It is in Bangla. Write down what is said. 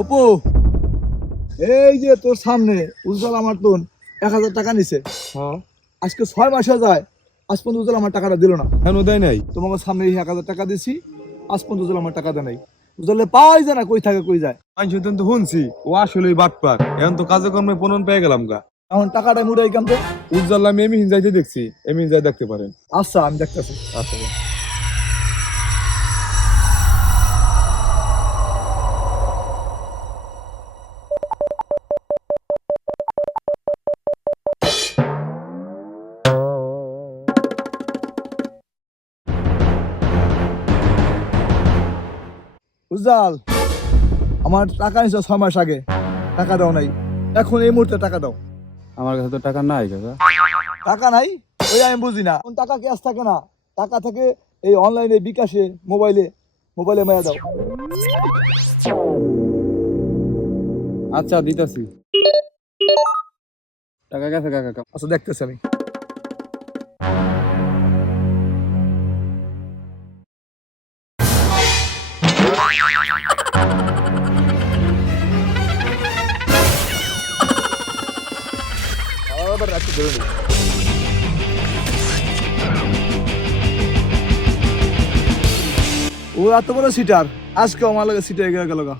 অপু, এই যে তোর সামনে উজ্জ্বল আমার তো 1,000 টাকা নিছে। হ্যাঁ, আজকে 6 মাস হয়ে যায়, আজ পর্যন্ত উজ্জ্বল আমার টাকাটা দিল না। কেন দেয় নাই? তোমাকে সামনে 1,000 টাকা দিছি, আজ পর্যন্ত উজ্জ্বল আমার টাকা দেয় নাই। উজ্জ্বলে পাই যায় না, কই থাকে কই যায়। আমি শুনতেন তো শুনছি ও আসলেই বাটপার। এখন তো কাজে কর্মে প্রণয়ন পেয়ে গেলাম গা। এখন টাকাটা মুড়াই কামতে। উজ্জ্বল আমি এমিহিন যাইতে দেখছি, এমিহিন যাই দেখতে পারেন। আচ্ছা, আমি দেখতেছি। আচ্ছা। উজ্জ্বল, আমার টাকা নিছো 6 মাস আগে, টাকা দাও নাই। এখন এই মুহূর্তে টাকা দাও। আমার কাছে তো টাকা নাই কাকা। টাকা নাই ওই আমি বুঝি না। এখন টাকা ক্যাশ থাকে না, টাকা থাকে এই অনলাইনে, বিকাশে, মোবাইলে। মোবাইলে মেরে দাও। আচ্ছা দিতাছি। টাকা গেছে কাকা। আচ্ছা, দেখতেছি আমি। আবার রাখতে ধরে নিই। ও এত বড় সিটার, আজকে আমার লাগে সিটে গেল গা।